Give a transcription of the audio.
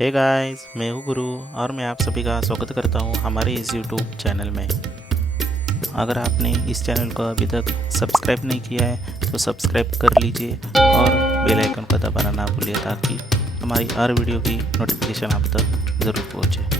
Hey guys, मैं हूँ गुरु और मैं आप सभी का स्वागत करता हूँ हमारे इस यूट्यूब चैनल में। अगर आपने इस चैनल को अभी तक सब्सक्राइब नहीं किया है तो सब्सक्राइब कर लीजिए और बेल आइकन को दबाना ना भूलिए ताकि हमारी हर वीडियो की नोटिफिकेशन आप तक ज़रूर पहुँचे।